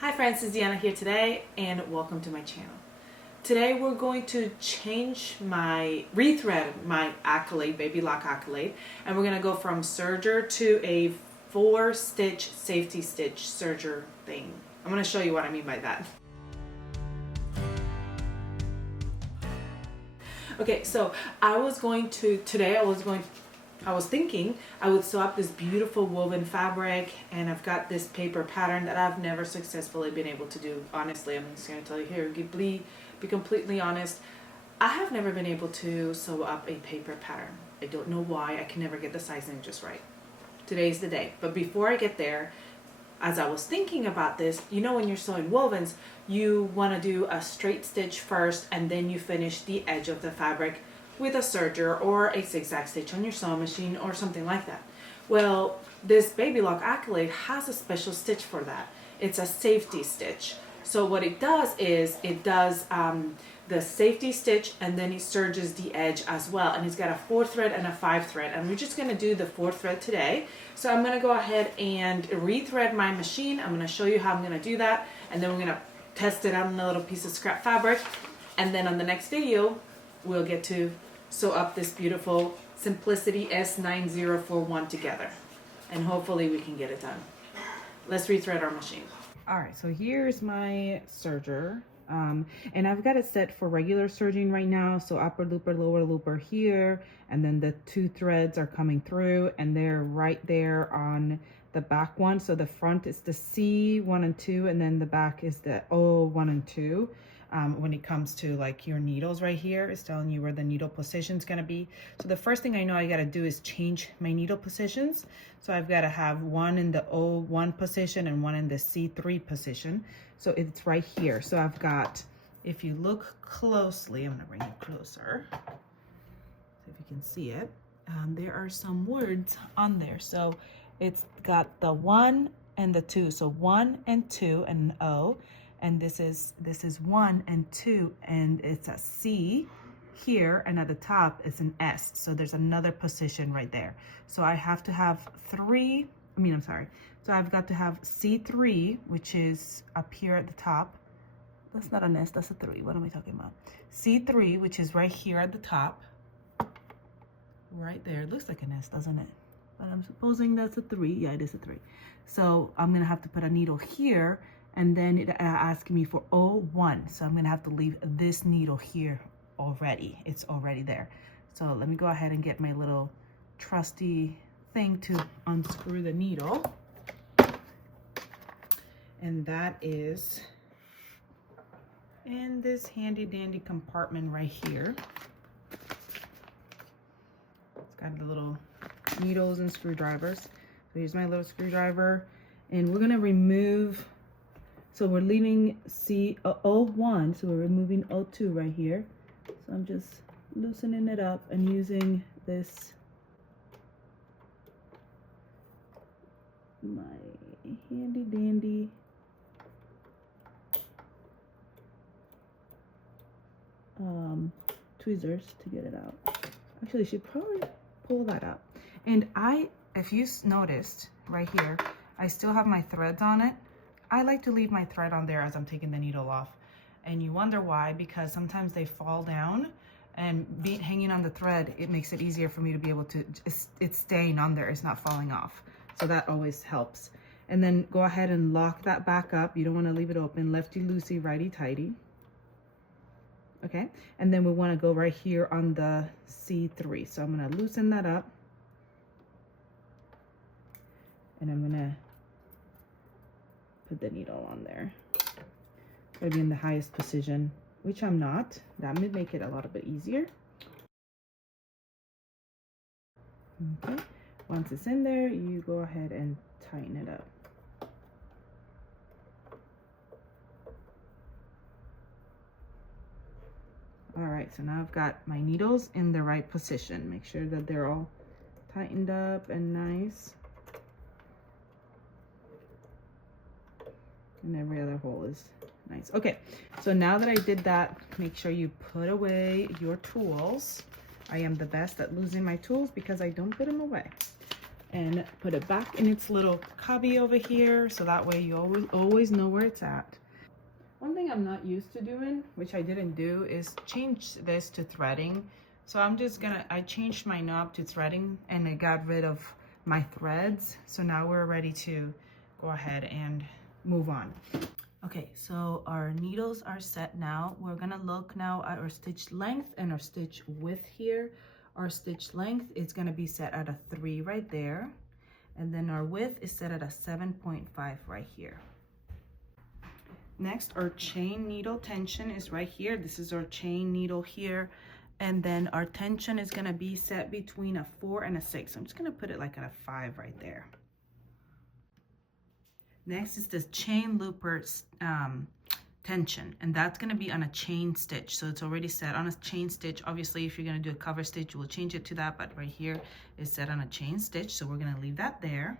Hi friends, it's Deanna here today and welcome to my channel. Today we're going to rethread my Accolade, Babylock Accolade, and we're going to go from serger to a 4-stitch safety stitch serger thing. I'm going to show you what I mean by that. Okay, so I was thinking I would sew up this beautiful woven fabric, and I've got this paper pattern that I've never successfully been able to do. Honestly, I'm just going to tell you here, be completely honest. I have never been able to sew up a paper pattern. I don't know why. I can never get the sizing just right. Today's the day. But before I get there, as I was thinking about this, you know, when you're sewing wovens, you want to do a straight stitch first and then you finish the edge of the fabric with a serger or a zigzag stitch on your sewing machine or something like that. Well, this Babylock Accolade has a special stitch for that. It's a safety stitch. So what it does is it does the safety stitch and then it serges the edge as well. And it's got a 4-thread and a 5-thread. And we're just going to do the 4-thread today. So I'm going to go ahead and rethread my machine. I'm going to show you how I'm going to do that. And then we're going to test it on a little piece of scrap fabric. And then on the next video, we'll get to sew up this beautiful Simplicity S9041 together. And hopefully we can get it done. Let's rethread our machine. All right, so here's my serger. And I've got it set for regular serging right now. So upper looper, lower looper here. And then the 2 threads are coming through and they're right there on the back one. So the front is the C1 and 2, and then the back is the O1 and 2. When it comes to like your needles right here, it's telling you where the needle position is going to be. So the first thing I know I got to do is change my needle positions. So I've got to have one in the O1 position and one in the C3 position. So it's right here. So I've got, if you look closely, I'm going to bring it closer so if you can see it. There are some words on there. So it's got the 1 and the 2. So 1 and 2 and an O. And this is 1 and 2, and it's a C here, and at the top is an S. So there's another position right there. So I have to have So I've got to have C3, which is up here at the top. That's not an S, that's a 3. What am I talking about? C3, which is right here at the top. Right there. It looks like an S, doesn't it? But I'm supposing that's a 3. Yeah, it is a 3. So I'm going to have to put a needle here. And then it asking me for O1. So I'm going to have to leave this needle here already. It's already there. So let me go ahead and get my little trusty thing to unscrew the needle. And that is in this handy dandy compartment right here. It's got the little needles and screwdrivers. So here's my little screwdriver. And we're going to remove... So we're leaving O1, so we're removing O2 right here. So I'm just loosening it up and using this, my handy dandy tweezers to get it out. Actually, I should probably pull that up. And if you noticed right here, I still have my threads on it. I like to leave my thread on there as I'm taking the needle off. And you wonder why, because sometimes they fall down, and hanging on the thread, it makes it easier for me to be able to, it's staying on there, it's not falling off. So that always helps. And then go ahead and lock that back up. You don't want to leave it open. Lefty loosey, righty tighty. Okay, and then we want to go right here on the C3. So I'm going to loosen that up. And I'm going to put the needle on there. Gotta be in the highest position, which I'm not. That would make it a little bit easier. Okay, once it's in there, you go ahead and tighten it up. All right, so now I've got my needles in the right position. Make sure that they're all tightened up and nice. And every other hole is nice. Okay, so now that I did that, make sure you put away your tools. I am the best at losing my tools because I don't put them away. and put it back in its little cubby over here, so that way you always know where it's at. One thing I'm not used to doing, which I didn't do, is change this to threading. So I changed my knob to threading and I got rid of my threads. So now we're ready to go ahead and move on. Okay, so our needles are set now. We're gonna look now at our stitch length and our stitch width here. Our stitch length is gonna be set at a 3 right there. And then our width is set at a 7.5 right here. Next, our chain needle tension is right here. This is our chain needle here. And then our tension is gonna be set between a 4 and a 6. I'm just gonna put it like at a 5 right there. Next is this chain looper tension, and that's gonna be on a chain stitch. So it's already set on a chain stitch. Obviously, if you're gonna do a cover stitch, we'll change it to that, but right here is set on a chain stitch. So we're gonna leave that there.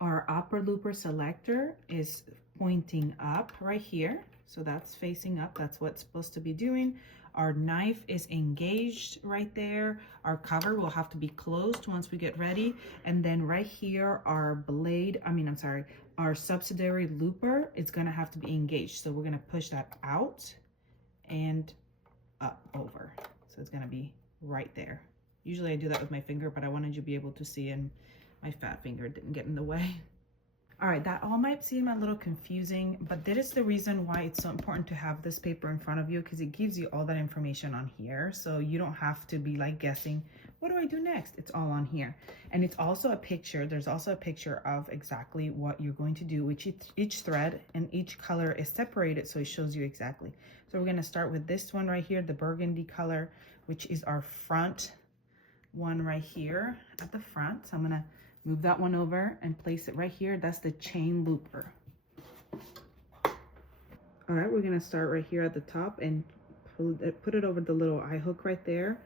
Our upper looper selector is pointing up right here. So that's facing up, that's what it's supposed to be doing. Our knife is engaged right there. Our cover will have to be closed once we get ready. And then right here, our our subsidiary looper is gonna have to be engaged. So we're gonna push that out and up over. So it's gonna be right there. Usually I do that with my finger, but I wanted you to be able to see, and my fat finger didn't get in the way. All right, that all might seem a little confusing, but that is the reason why it's so important to have this paper in front of you, because it gives you all that information on here. So you don't have to be like guessing, what do I do next? It's all on here. And it's also a picture. There's also a picture of exactly what you're going to do with each thread, and each color is separated, so it shows you exactly. So we're gonna start with this one right here, the burgundy color, which is our front one right here at the front. So I'm gonna move that one over and place it right here. That's the chain looper. All right, we're gonna start right here at the top and put it over the little eye hook right there.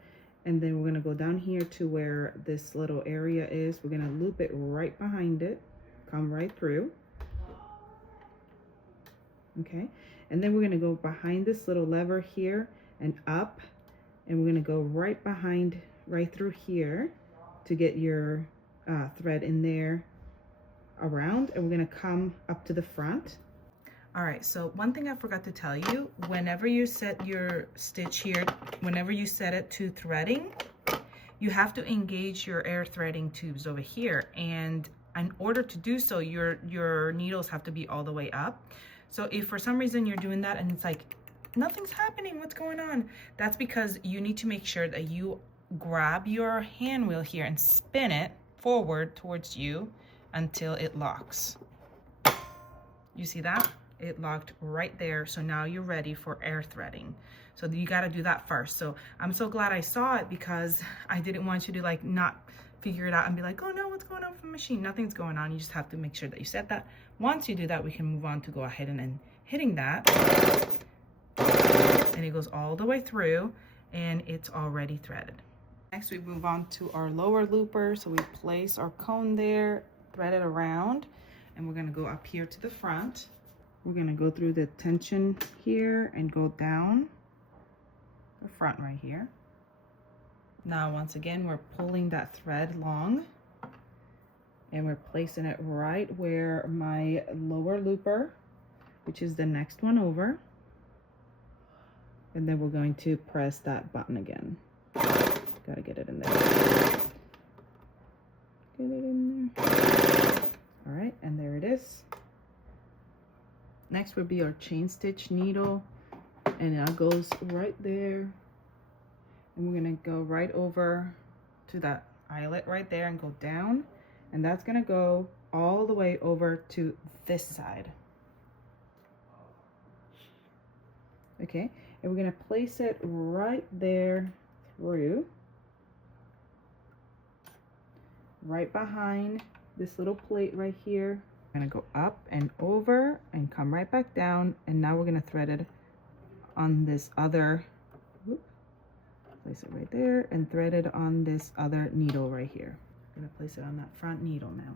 And then we're gonna go down here to where this little area is. We're gonna loop it right behind it, come right through. Okay, and then we're gonna go behind this little lever here and up, and we're gonna go right behind, right through here to get your thread in there around, and we're gonna come up to the front. All right, so one thing I forgot to tell you, whenever you set your stitch here, whenever you set it to threading, you have to engage your air threading tubes over here. And in order to do so, your needles have to be all the way up. So if for some reason you're doing that and it's like, nothing's happening, what's going on? That's because you need to make sure that you grab your hand wheel here and spin it forward towards you until it locks. You see that? It locked right there. So now you're ready for air threading. So you got to do that first. So I'm so glad I saw it, because I didn't want you to like not figure it out and be like, oh no, what's going on with the machine? Nothing's going on. You just have to make sure that you set that. Once you do that, we can move on to go ahead and then hitting that. And it goes all the way through and it's already threaded. Next, we move on to our lower looper. So we place our cone there, thread it around, and we're gonna go up here to the front. We're gonna go through the tension here and go down the front right here. Now, once again, we're pulling that thread long and we're placing it right where my lower looper, which is the next one over. And then we're going to press that button again. Gotta get it in there. Get it in there. All right, and there it is. Next would be our chain stitch needle, and that goes right there. And we're gonna go right over to that eyelet right there and go down. And that's gonna go all the way over to this side. Okay, and we're gonna place it right there through, right behind this little plate right here. I'm gonna go up and over and come right back down, and now we're gonna thread it on this other, place it right there and thread it on this other needle right here. I'm gonna place it on that front needle now.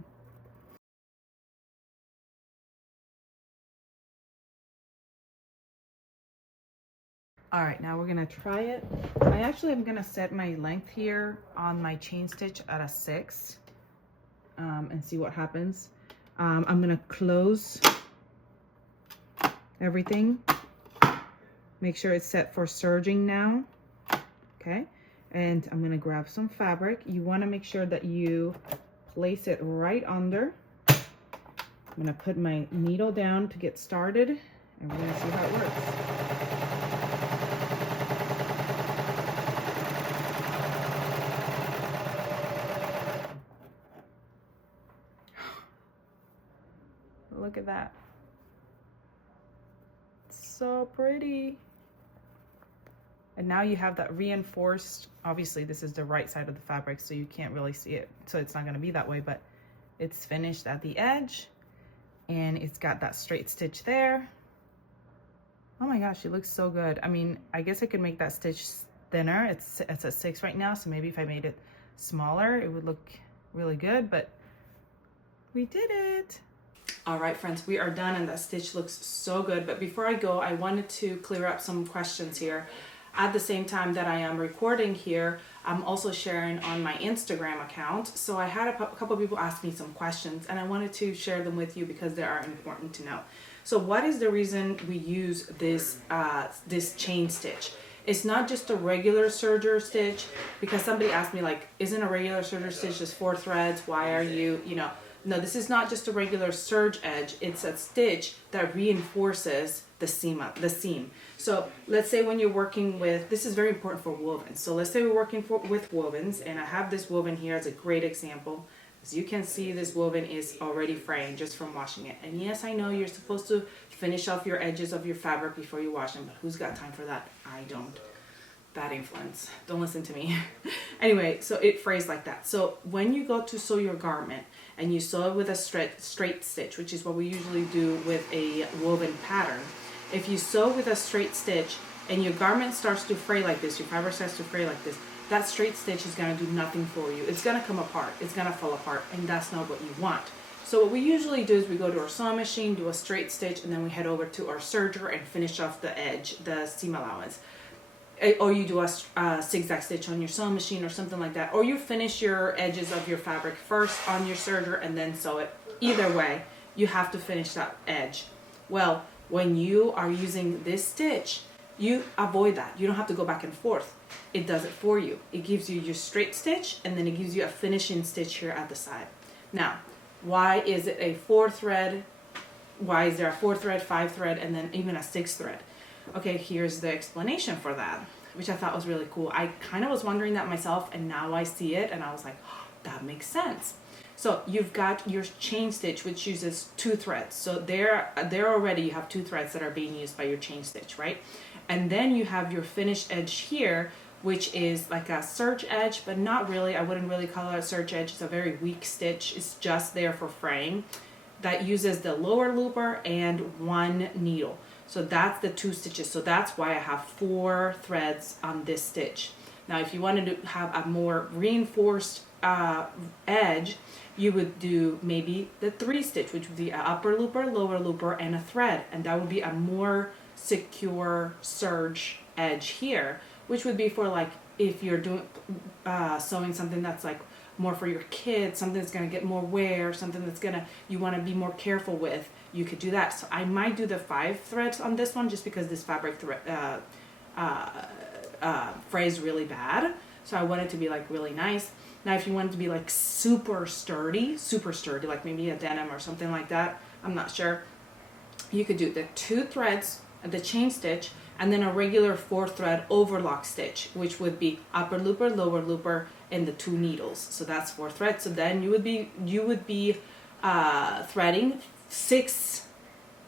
All right, now we're gonna try it. I actually am gonna set my length here on my chain stitch at a 6. and see what happens. I'm gonna close everything. Make sure it's set for serging now. Okay, and I'm gonna grab some fabric. You wanna make sure that you place it right under. I'm gonna put my needle down to get started, and we're gonna see how it works. Look at that. So pretty. And now you have that reinforced, obviously this is the right side of the fabric, so you can't really see it, so it's not going to be that way, but it's finished at the edge and it's got that straight stitch there. Oh my gosh, it looks so good. I mean, I guess I could make that stitch thinner. It's a 6 right now, so maybe if I made it smaller it would look really good, but we did it. All right, friends, we are done and that stitch looks so good. But before I go, I wanted to clear up some questions here. At the same time that I am recording here, I'm also sharing on my Instagram account. So I had a couple of people ask me some questions and I wanted to share them with you because they are important to know. So what is the reason we use this chain stitch? It's not just a regular serger stitch, because somebody asked me like, isn't a regular serger stitch just 4 threads? Why are you, no, this is not just a regular serge edge. It's a stitch that reinforces the seam. So let's say when you're working with, this is very important for wovens. So let's say we're working with wovens, and I have this woven here as a great example. As you can see, this woven is already fraying just from washing it. And yes, I know you're supposed to finish off your edges of your fabric before you wash them, but who's got time for that? I don't. Bad influence. Don't listen to me. Anyway, so it frays like that. So when you go to sew your garment and you sew it with a straight stitch, which is what we usually do with a woven pattern, if you sew with a straight stitch and your garment starts to fray like this, your fabric starts to fray like this, that straight stitch is going to do nothing for you. It's going to come apart. It's going to fall apart, and that's not what you want. So what we usually do is we go to our sewing machine, do a straight stitch, and then we head over to our serger and finish off the edge, the seam allowance. Or you do a zigzag stitch on your sewing machine or something like that. Or you finish your edges of your fabric first on your serger and then sew it. Either way, you have to finish that edge. Well, when you are using this stitch, you avoid that. You don't have to go back and forth. It does it for you. It gives you your straight stitch, and then it gives you a finishing stitch here at the side. Now, why is it a 4 thread? Why is there a 4 thread, 5 thread, and then even a 6 thread? Okay, here's the explanation for that, which I thought was really cool. I kind of was wondering that myself, and now I see it, and I was like, oh, that makes sense. So you've got your chain stitch, which uses 2 threads. So there already you have 2 threads that are being used by your chain stitch, right? And then you have your finished edge here, which is like a serge edge, but not really. I wouldn't really call it a serge edge. It's a very weak stitch. It's just there for fraying. That uses the lower looper and 1 needle. So that's the 2 stitches. So that's why I have 4 threads on this stitch. Now, if you wanted to have a more reinforced edge, you would do maybe the 3 stitch, which would be an upper looper, lower looper, and a thread. And that would be a more secure serge edge here, which would be for like if you're doing sewing something that's like more for your kids, something that's going to get more wear, something that's going to, you want to be more careful with, you could do that. So I might do the 5 threads on this one just because this fabric frays really bad. So I want it to be like really nice. Now if you want it to be like super sturdy, like maybe a denim or something like that, I'm not sure, you could do the 2 threads, the chain stitch, and then a regular 4 thread overlock stitch, which would be upper looper, lower looper, and the 2 needles. So that's 4 threads. So then you would be threading 6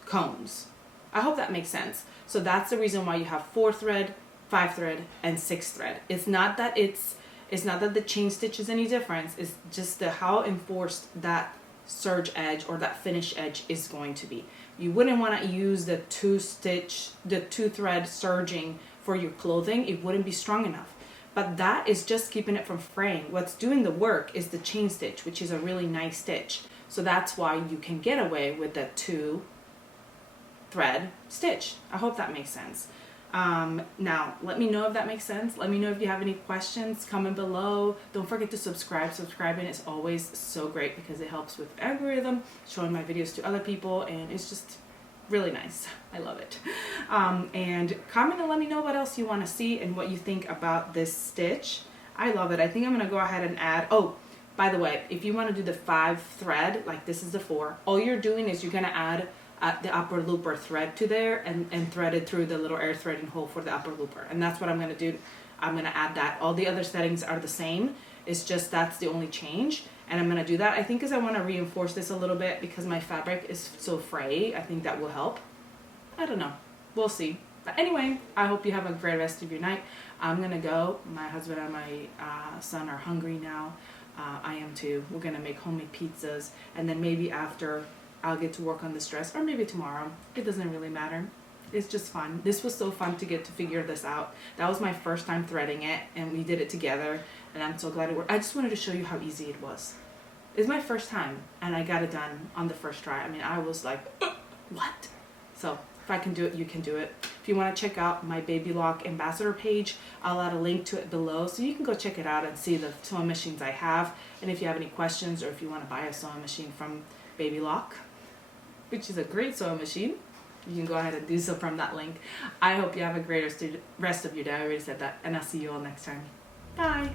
combs. I hope that makes sense. So that's the reason why you have 4 thread, 5 thread, and 6 thread. It's not that the chain stitch is any difference. It's just how enforced that serge edge or that finish edge is going to be. You wouldn't want to use the 2 thread serging for your clothing. It wouldn't be strong enough. But that is just keeping it from fraying. What's doing the work is the chain stitch, which is a really nice stitch. So that's why you can get away with the 2 thread stitch. I hope that makes sense. Now, let me know if that makes sense. Let me know if you have any questions. Comment below. Don't forget to subscribe. Subscribing is always so great because it helps with algorithm, showing my videos to other people, and it's just really nice. I love it. And comment and let me know what else you want to see and what you think about this stitch. I love it. I think I'm going to go ahead and add, oh, by the way, if you want to do the 5 thread, like this is the 4, all you're doing is you're going to add the upper looper thread to there and thread it through the little air threading hole for the upper looper. And that's what I'm going to do. I'm going to add that. All the other settings are the same. It's just that's the only change. And I'm going to do that, I think, because I want to reinforce this a little bit because my fabric is so fray. I think that will help. I don't know. We'll see. But anyway, I hope you have a great rest of your night. I'm going to go. My husband and my son are hungry now. I am too. We're going to make homemade pizzas. And then maybe after, I'll get to work on this dress. Or maybe tomorrow. It doesn't really matter. It's just fun. This was so fun to get to figure this out. That was my first time threading it. And we did it together. And I'm so glad it worked. I just wanted to show you how easy it was. It's my first time. And I got it done on the first try. I mean, I was like, what? So if I can do it, you can do it. If you want to check out my Babylock ambassador page, I'll add a link to it below so you can go check it out and see the sewing machines I have. And if you have any questions or if you want to buy a sewing machine from Babylock, which is a great sewing machine, you can go ahead and do so from that link. I hope you have a great rest of your day. I already said that. And I'll see you all next time. Bye.